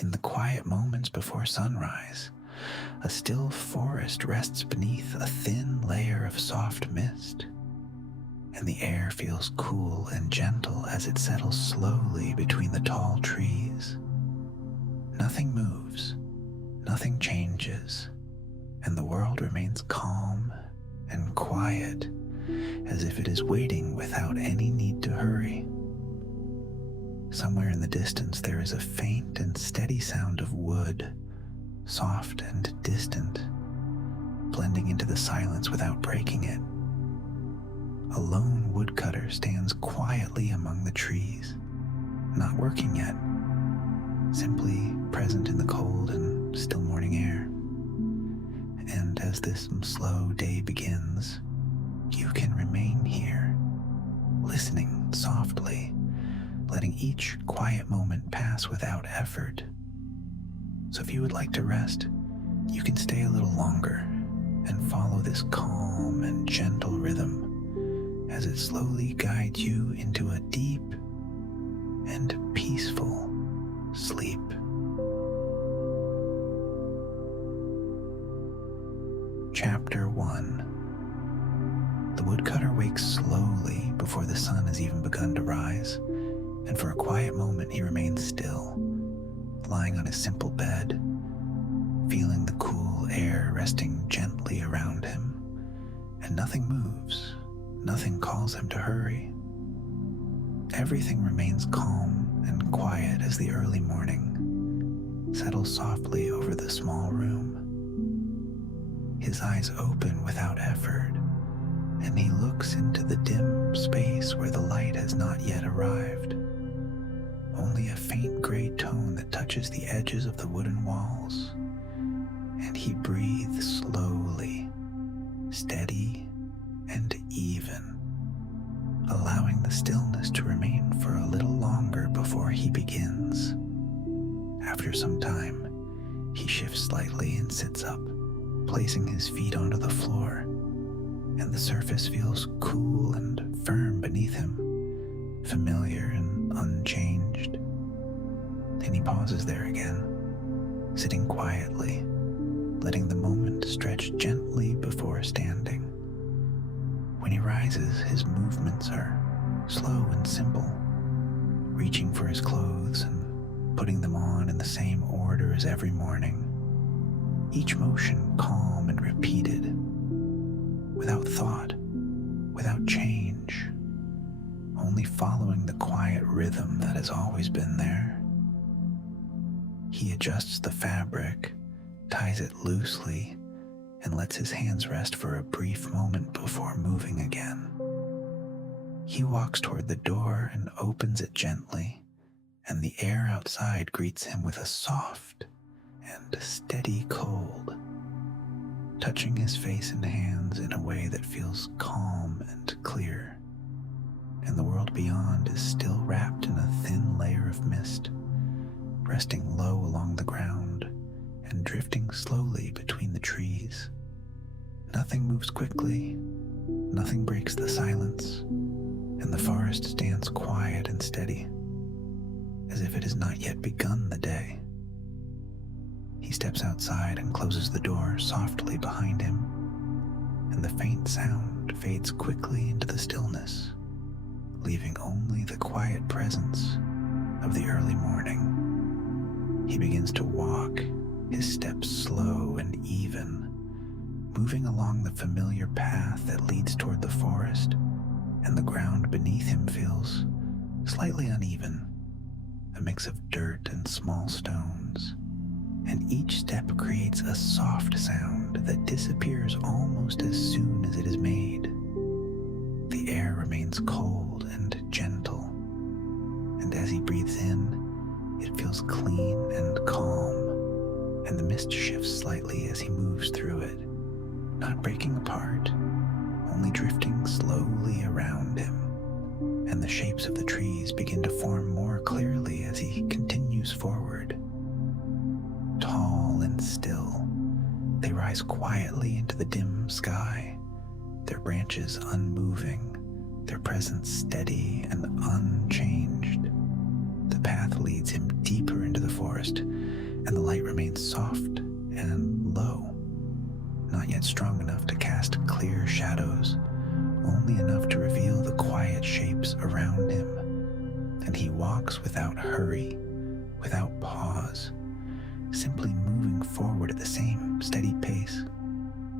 In the quiet moments before sunrise, a still forest rests beneath a thin layer of soft mist, and the air feels cool and gentle as it settles slowly between the tall trees. Nothing moves, nothing changes, and the world remains calm and quiet, as if it is waiting without any need to hurry. Somewhere in the distance there is a faint and steady sound of wood, soft and distant, blending into the silence without breaking it. A lone woodcutter stands quietly among the trees, not working yet, simply present in the cold and still morning air. And as this slow day begins, you can remain here, listening softly, letting each quiet moment pass without effort. So if you would like to rest, you can stay a little longer and follow this calm and gentle rhythm as it slowly guides you into a deep and peaceful sleep. Chapter 1. The woodcutter wakes slowly before the sun has even begun to rise, and for a quiet moment he remains still, lying on his simple bed, feeling the cool air resting gently around him, and nothing moves, nothing calls him to hurry. Everything remains calm and quiet as the early morning settles softly over the small room. His eyes open without effort, and he looks into the dim space where the light has not yet arrived. Only a faint gray tone that touches the edges of the wooden walls, and he breathes slowly, steady and even, allowing the stillness to remain for a little longer before he begins. After some time, he shifts slightly and sits up, placing his feet onto the floor, and the surface feels cool and firm beneath him, familiar and unchanged. Then he pauses there again, sitting quietly, letting the moment stretch gently before standing. When he rises, his movements are slow and simple, reaching for his clothes and putting them on in the same order as every morning, each motion calm and repeated, without thought, without change, only following the quiet rhythm that has always been there. He adjusts the fabric, ties it loosely, and lets his hands rest for a brief moment before moving again. He walks toward the door and opens it gently, and the air outside greets him with a soft and steady cold, touching his face and hands in a way that feels calm and clear. And the world beyond is still wrapped in a thin layer of mist, resting low along the ground and drifting slowly between the trees. Nothing moves quickly, nothing breaks the silence, and the forest stands quiet and steady, as if it has not yet begun the day. He steps outside and closes the door softly behind him, and the faint sound fades quickly into the stillness, leaving only the quiet presence of the early morning. He begins to walk, his steps slow and even, moving along the familiar path that leads toward the forest, and the ground beneath him feels slightly uneven, a mix of dirt and small stones, and each step creates a soft sound that disappears almost as soon as it is made. The air remains cold and gentle, and as he breathes in, it feels clean and calm, and the mist shifts slightly as he moves through it, not breaking apart, only drifting slowly around him, and the shapes of the trees begin to form more clearly as he continues forward. Tall and still, they rise quietly into the dim sky, their branches unmoving, their presence steady and unchanged. The path leads him deeper into the forest, and the light remains soft and low, not yet strong enough to cast clear shadows, only enough to reveal the quiet shapes around him. And he walks without hurry, without pause, simply moving forward at the same steady pace,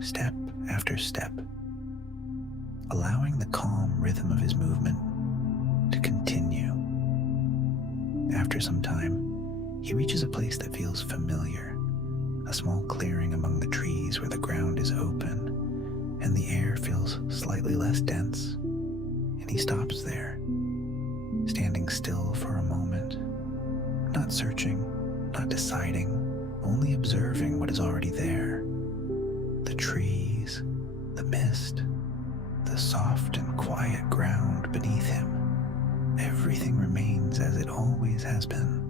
step after step, allowing the calm rhythm of his movement to continue. After some time, he reaches a place that feels familiar, a small clearing among the trees where the ground is open and the air feels slightly less dense, and he stops there, standing still for a moment, not searching, not deciding, only observing what is already there. The trees, the mist, the soft and quiet ground beneath him. Everything remains as it always has been,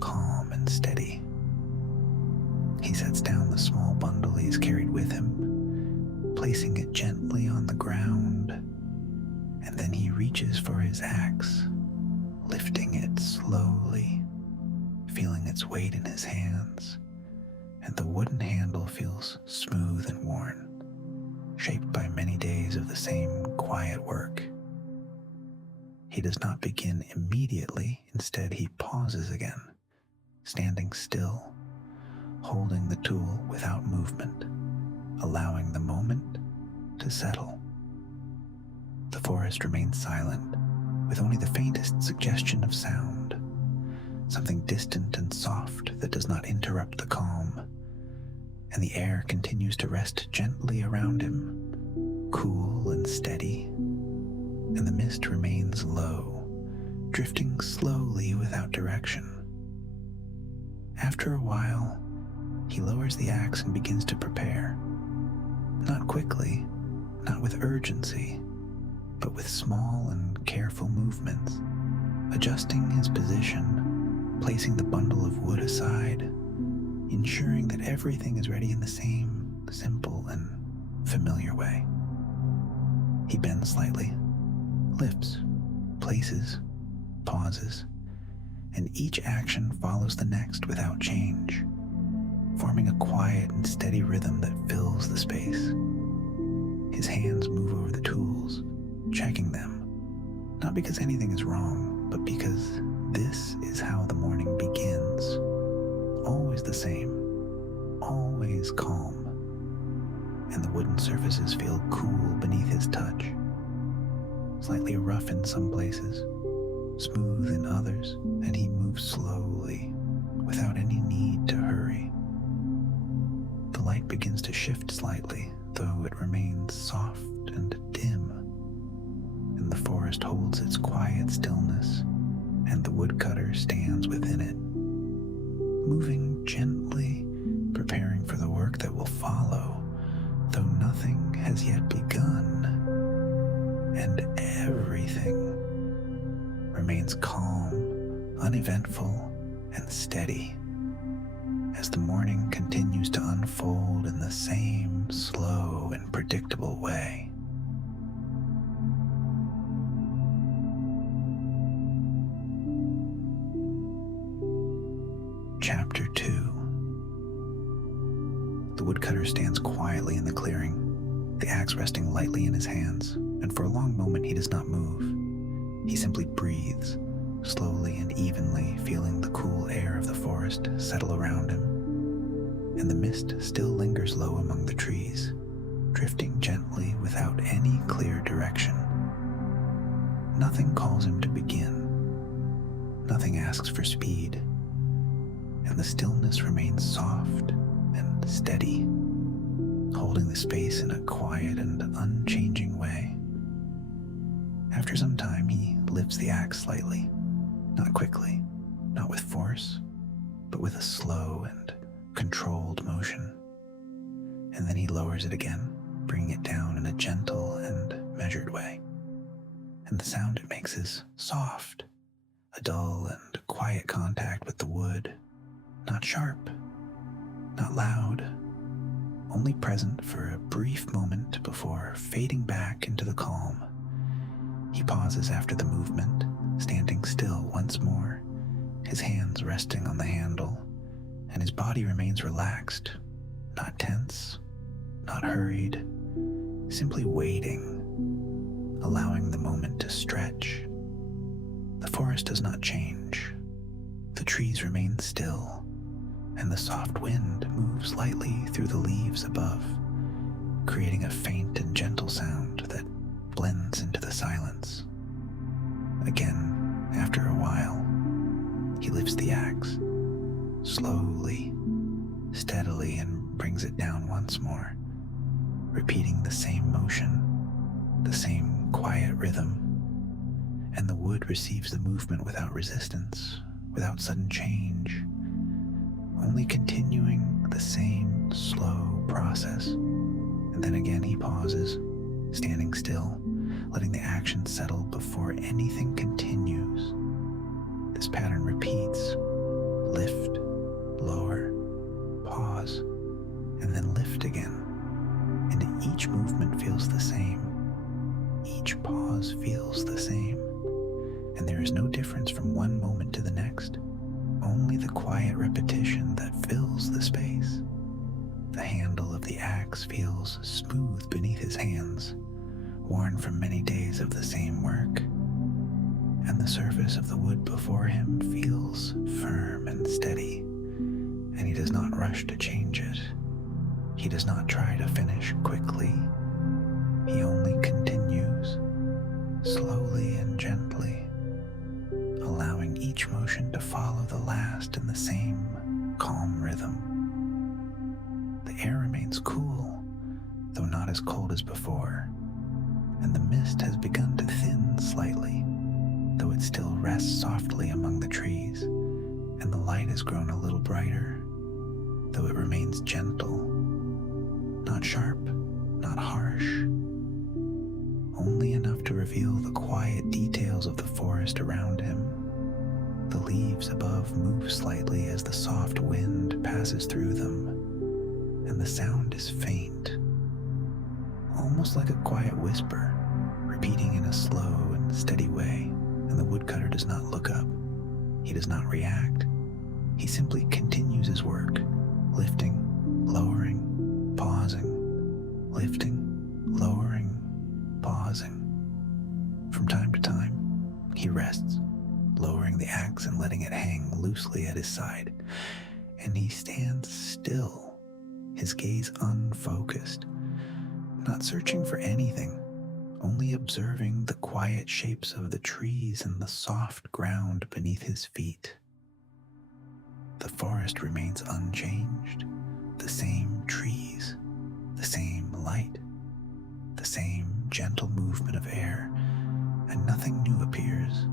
calm and steady. He sets down the small bundle he has carried with him, placing it gently on the ground, and then he reaches for his axe, lifting it slowly, feeling its weight in his hands, and the wooden handle feels smooth and worn, shaped by many days of the same quiet work. He does not begin immediately, instead he pauses again, standing still, holding the tool without movement, allowing the moment to settle. The forest remains silent, with only the faintest suggestion of sound, something distant and soft that does not interrupt the calm, and the air continues to rest gently around him, cool and steady, and the mist remains low, drifting slowly without direction. After a while, he lowers the axe and begins to prepare, not quickly, not with urgency, but with small and careful movements, adjusting his position, placing the bundle of wood aside, ensuring that everything is ready in the same simple and familiar way. He bends slightly, lifts, places, pauses, and each action follows the next without change, forming a quiet and steady rhythm that fills the space. His hands move over the tools, checking them, not because anything is wrong, but because this is how the morning begins. Always the same, always calm, and the wooden surfaces feel cool beneath his touch, slightly rough in some places, smooth in others, and he moves slowly, without any need to hurry. The light begins to shift slightly, though it remains soft and dim, and the forest holds its quiet stillness, and the woodcutter stands within it, moving gently, preparing for the work that will follow, though nothing has yet begun, and everything remains calm, uneventful, and steady as the morning continues to unfold in the same slow and predictable way. Chapter 2. The woodcutter stands quietly in the clearing, the axe resting lightly in his hands, and for a long moment he does not move. He simply breathes, slowly and evenly, feeling the cool air of the forest settle around him, and the mist still lingers low among the trees, drifting gently without any clear direction. Nothing calls him to begin, nothing asks for speed, and the stillness remains soft and steady, holding the space in a quiet and unchanging way. After some time, he lifts the axe slightly, not quickly, not with force, but with a slow and controlled motion. And then he lowers it again, bringing it down in a gentle and measured way. And the sound it makes is soft, a dull and quiet contact with the wood, not sharp, not loud, only present for a brief moment before fading back into the calm. He pauses after the movement, standing still once more, his hands resting on the handle, his body remains relaxed, not tense, not hurried, simply waiting, allowing the moment to stretch. The forest does not change. The trees remain still, and the soft wind moves lightly through the leaves above, creating a faint and gentle sound that blends into the silence. Again, after a while, he lifts the axe, slowly, steadily, and brings it down once more, repeating the same motion, the same quiet rhythm, and the wood receives the movement without resistance, without sudden change, only continuing the same slow process. And then again he pauses, standing still, letting the action settle before anything continues. This pattern repeats: lift, lower, pause, and then lift again. And each movement feels the same. Each pause feels the same. And there is no difference from one moment to the next, only the quiet repetition that fills the space. The handle of the axe feels smooth beneath his hands, worn from many days of the same work, and the surface of the wood before him feels firm and steady, and he does not rush to change it. He does not try to finish quickly. He only continues, slowly and gently, allowing each motion to follow the last in the same calm rhythm. The air remains cool, though not as cold as before, and the mist has begun to thin slightly, though it still rests softly among the trees, and the light has grown a little brighter, though it remains gentle, not sharp, not harsh, only enough to reveal the quiet details of the forest around him. The leaves above move slightly as the soft wind passes through them, and the sound is faint, almost like a quiet whisper, repeating in a slow and steady way, and the woodcutter does not look up. He does not react. He simply continues his work, lifting, lowering, pausing, lifting, lowering, pausing. From time to time, he rests, lowering the axe and letting it hang loosely at his side, and he stands still, his gaze unfocused, not searching for anything, only observing the quiet shapes of the trees and the soft ground beneath his feet. The forest remains unchanged, the same trees, the same light, the same gentle movement of air, and nothing new appears,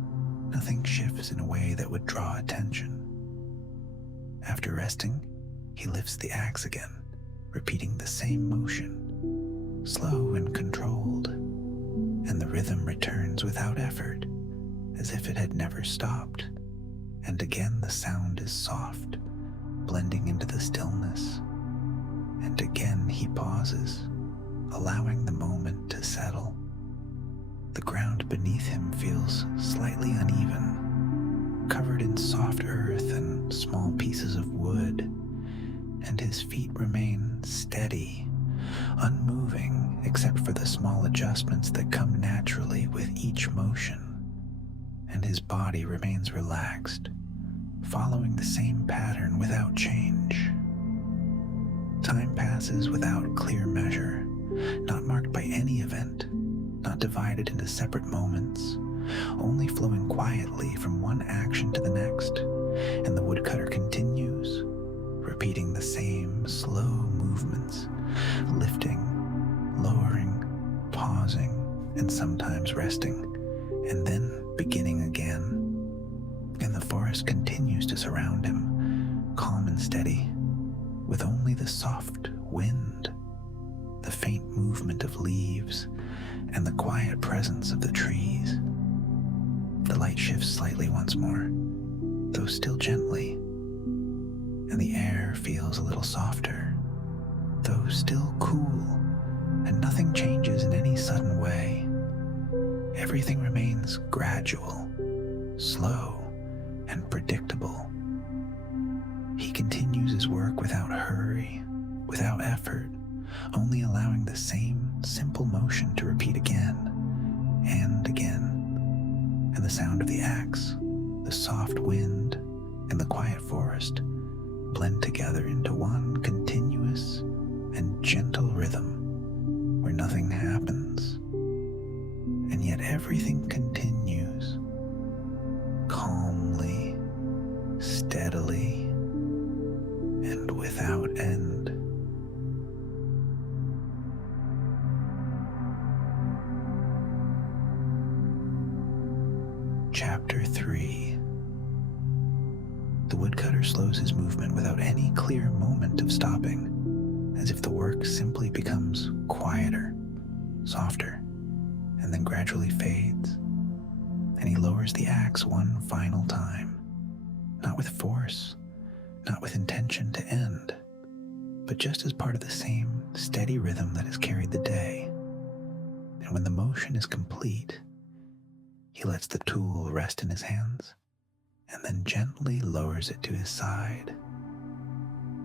nothing shifts in a way that would draw attention. After resting, he lifts the axe again, repeating the same motion, slow and controlled, and the rhythm returns without effort, as if it had never stopped. And again the sound is soft, blending into the stillness, and again he pauses, allowing the moment to settle. The ground beneath him feels slightly uneven, covered in soft earth and small pieces of wood, and his feet remain steady, unmoving except for the small adjustments that come naturally with each motion, and his body remains relaxed, following the same pattern without change. Time passes without clear measure, not marked by any event, not divided into separate moments, only flowing quietly from one action to the next, and the woodcutter continues, repeating the same slow movements, lifting, lowering, pausing, and sometimes resting, and then beginning again. And the forest continues to surround him, calm and steady, with only the soft wind, the faint movement of leaves, and the quiet presence of the trees. The light shifts slightly once more, though still gently, and the air feels a little softer, though still cool, and nothing changes in any sudden way. Everything remains gradual, slow, and predictable. He continues his work without hurry, without effort, only allowing the same simple motion to repeat again and again. And the sound of the axe, the soft wind, and the quiet forest blend together into one continuous and gentle rhythm where nothing happens, and yet everything continues calmly, steadily, and without end. Chapter 3. The woodcutter slows his movement without any clear moment of stopping, as if the work simply becomes quieter, softer, and then gradually fades. And he lowers the axe one final time, not with force, not with intention to end, but just as part of the same steady rhythm that has carried the day. And when the motion is complete, he lets the tool rest in his hands and then gently lowers it to his side.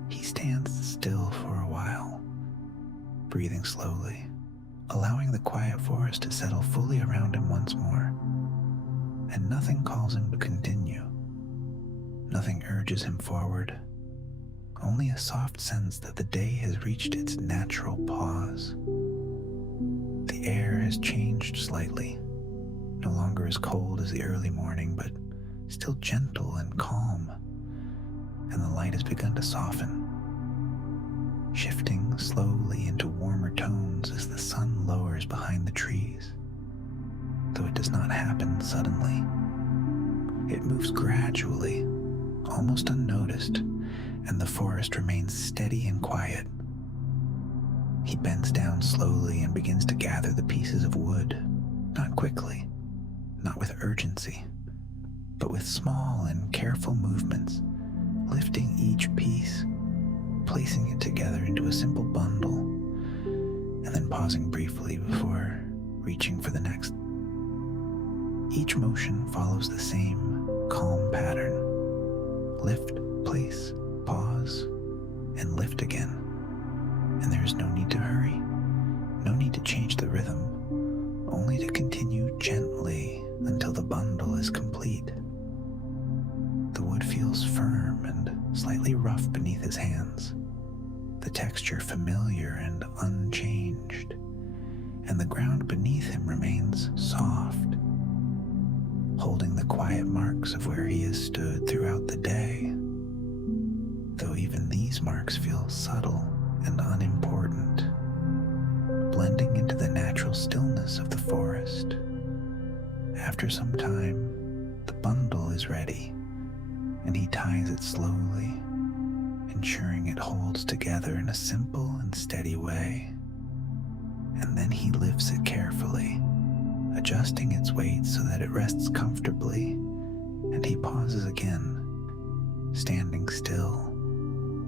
He stands still for a while, breathing slowly, allowing the quiet forest to settle fully around him once more. And nothing calls him to continue. Nothing urges him forward. Only a soft sense that the day has reached its natural pause. The air has changed slightly, no longer as cold as the early morning, but still gentle and calm, and the light has begun to soften, shifting slowly into warmer tones as the sun lowers behind the trees. Though it does not happen suddenly, it moves gradually, almost unnoticed, and the forest remains steady and quiet. He bends down slowly and begins to gather the pieces of wood, not quickly, not with urgency, but with small and careful movements, lifting each piece, placing it together into a simple bundle, and then pausing briefly before reaching for the next. Each motion follows the same calm pattern. Lift, place, pause, and lift again. And there is no need to hurry, no need to change the rhythm, only to continue gently until the bundle is complete. The wood feels firm and slightly rough beneath his hands, the texture familiar and unchanged, and the ground beneath him remains soft, holding the quiet marks of where he has stood throughout the day, though even these marks feel subtle and unimportant, blending into the natural stillness of the forest. After some time, the bundle is ready, and he ties it slowly, ensuring it holds together in a simple and steady way. And then he lifts it carefully, adjusting its weight so that it rests comfortably, and he pauses again, standing still,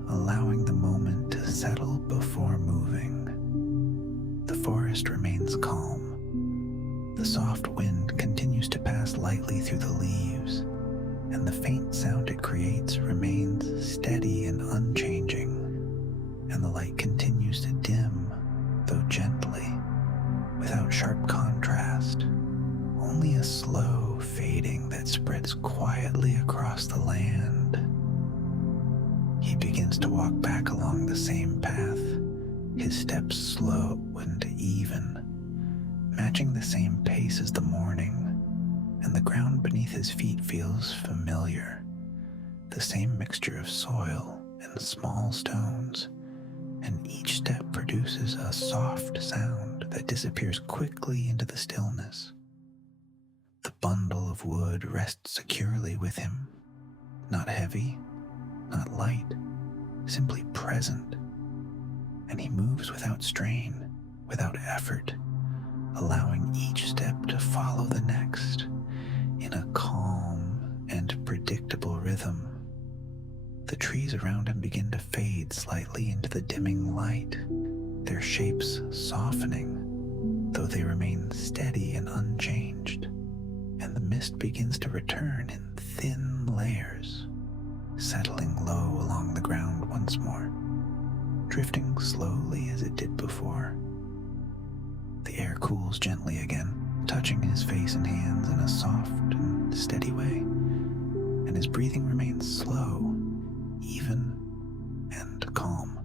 allowing the moment to settle before moving. The forest remains calm. The soft wind continues to pass lightly through the leaves, and the faint sound it creates remains steady and unchanging, and the light continues to dim, though gently, without sharp contrast, only a slow fading that spreads quietly across the land. He begins to walk back along the same path, his steps slow and even, matching the same pace as the morning, and the ground beneath his feet feels familiar, the same mixture of soil and small stones, and each step produces a soft sound that disappears quickly into the stillness. The bundle of wood rests securely with him, not heavy, not light, simply present, and he moves without strain, without effort, allowing each step to follow the next in a calm and predictable rhythm. The trees around him begin to fade slightly into the dimming light, their shapes softening, though they remain steady and unchanged, and the mist begins to return in thin layers, settling low along the ground once more, drifting slowly as it did before. The air cools gently again, touching his face and hands in a soft and steady way, and his breathing remains slow, even, and calm.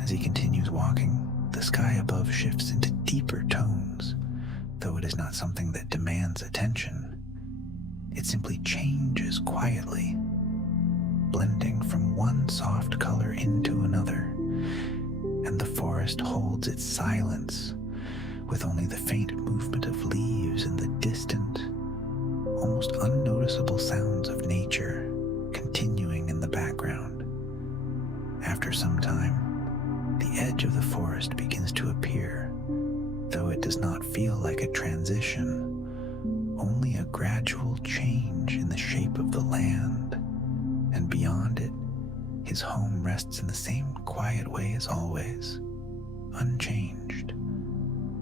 As he continues walking, the sky above shifts into deeper tones, though it is not something that demands attention. It simply changes quietly, blending from one soft color into another, and the forest holds its silence, with only the faint movement of leaves and the distant, almost unnoticeable sounds of nature continuing in the background. After some time, the edge of the forest begins to appear, though it does not feel like a transition, only a gradual change in the shape of the land, and beyond it, his home rests in the same quiet way as always, unchanged.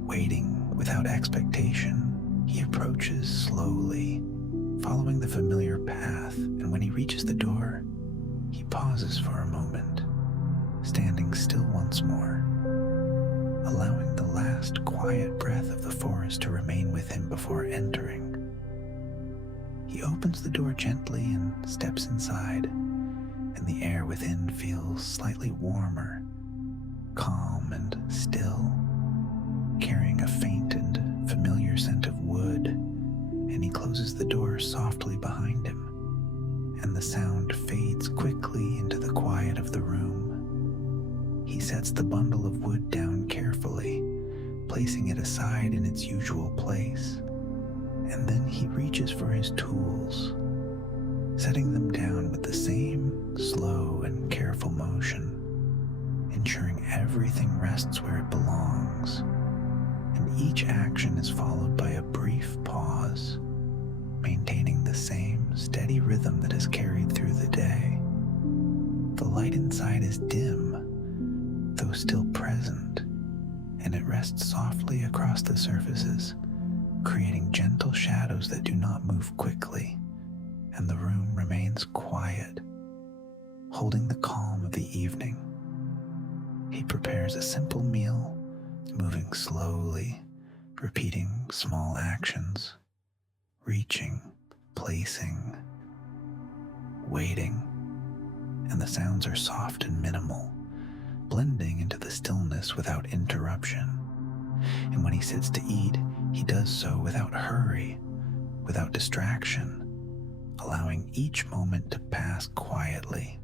Waiting without expectation, he approaches slowly, following the familiar path, and when he reaches the door, he pauses for a moment, standing still once more, allowing the last quiet breath of the forest to remain with him before entering. He opens the door gently and steps inside, and the air within feels slightly warmer, calm and still, carrying a faint and familiar scent of wood, and he closes the door softly behind him, and the sound fades quickly into the quiet of the room. He sets the bundle of wood down carefully, placing it aside in its usual place, and then he reaches for his tools, setting them down with the same slow and careful motion, ensuring everything rests where it belongs, and each action is followed by a brief pause, maintaining the same steady rhythm that is carried through the day. The light inside is dim, though still present, and it rests softly across the surfaces, creating gentle shadows that do not move quickly, and the room remains quiet, holding the calm of the evening. He prepares a simple meal, moving slowly, repeating small actions, reaching, placing, waiting, and the sounds are soft and minimal, blending into the stillness without interruption. And when he sits to eat, he does so without hurry, without distraction, allowing each moment to pass quietly.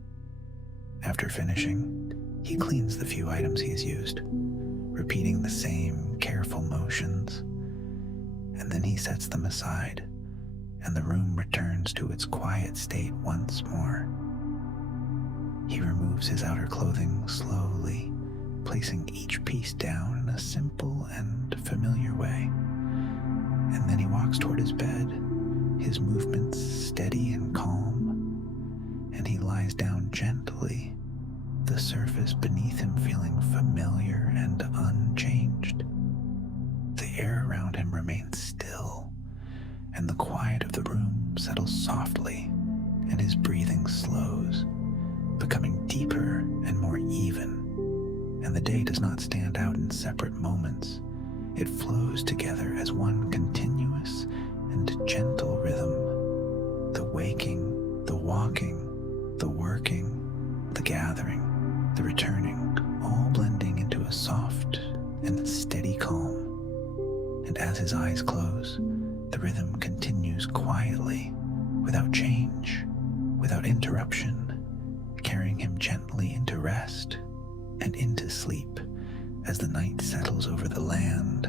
After finishing, he cleans the few items he has used, repeating the same careful motions, and then he sets them aside, and the room returns to its quiet state once more. He removes his outer clothing slowly, placing each piece down in a simple and familiar way, and then he walks toward his bed, his movements steady and calm, and he lies down gently, the surface beneath him feeling familiar and unchanged. The air around him remains still, and the quiet of the room settles softly, and his breathing slows, becoming deeper and more even, and the day does not stand out in separate moments. It flows together as one continuous and gentle rhythm, the waking, the walking, the working, the gathering, the returning, all blending into a soft and steady calm. And as his eyes close, the rhythm continues quietly, without change, without interruption, carrying him gently into rest and into sleep as the night settles over the land